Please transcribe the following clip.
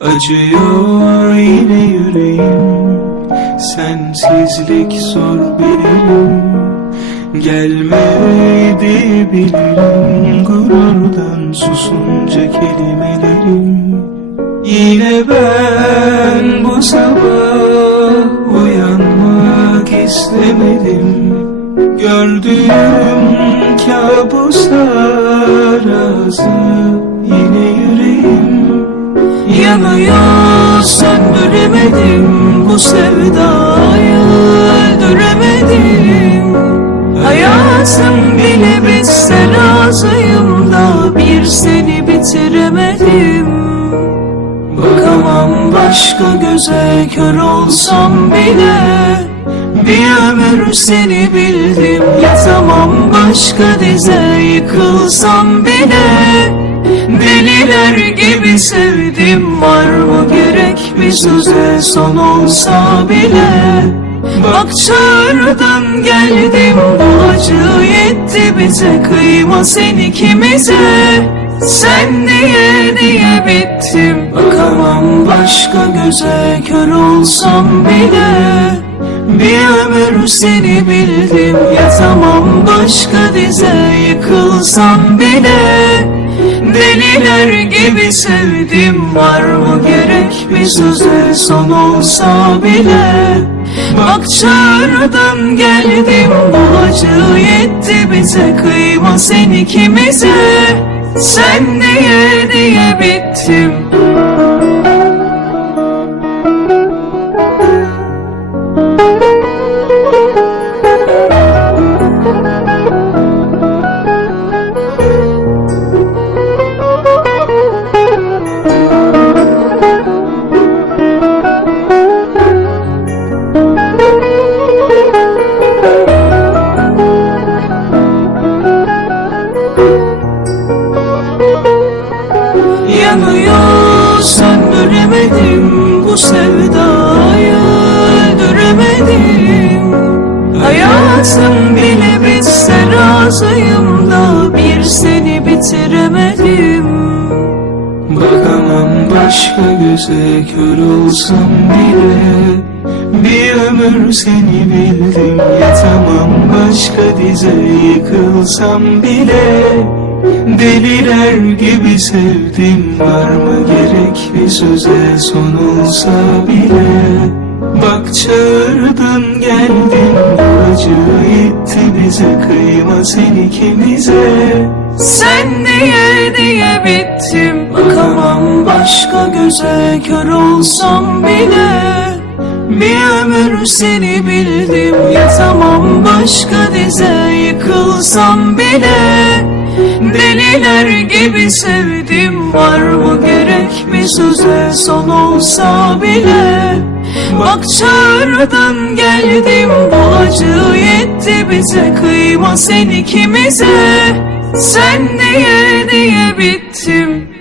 Acıyor yine yüreğim. Sensizlik zor bilirim Gelmedi bilirim Gururdan susunca kelimelerim. Yine ben bu sabah Uyanmak istemedim. Gördüğüm kabuslar yüreğim Yanıyor söndüremedim Bu sevdayı öldüremedim. Hayatım bile bitse razıyım da Bir seni bitiremedim. Bakamam başka göze kör olsam bile Bir ömür seni bildim. Yatamam başka dize yıkılsam bile Deliler gibi sevdim Var mı gerek bir söze? Son olsa bile Bak çağrıdan geldim Bu acı yetti bize. Kıyma sen ikimize Sen diye diye bittim. Bakamam başka göze Kör olsam bile bir ömür seni bildim. Yatamam başka dize Yıkılsam bile. Deliler gibi sevdim. Var mı gerek bir söze Son olsa bile. Bak çağrıdan geldim. Bu acı yetti bize. Kıyma sen ikimize Sen diye diye bittim Yanıyor. Söndüremedim Bu sevdayı öldüremedim Hayatım bile bitse razıyım da Bir seni bitiremedim. Bakamam başka göze kör olsam bile. Bir ömür seni bildim Yatamam başka dize yıkılsam bile Deliler gibi sevdim. Var mı gerek bir söze son olsa bile? Bak çağırdın geldin Bu acı yetti bize Kıyma sen ikimize Sen diye diye bittim Bakamam başka göze Kör olsam bile bir ömür seni bildim. Yatamam başka dize Yıkılsam bile Deliler gibi sevdim. Var mı gerek bir söze Son olsa bile? Bak çağrıdan geldim. Bu acı yetti bize. Kıyma sen ikimize Sen diye diye bittim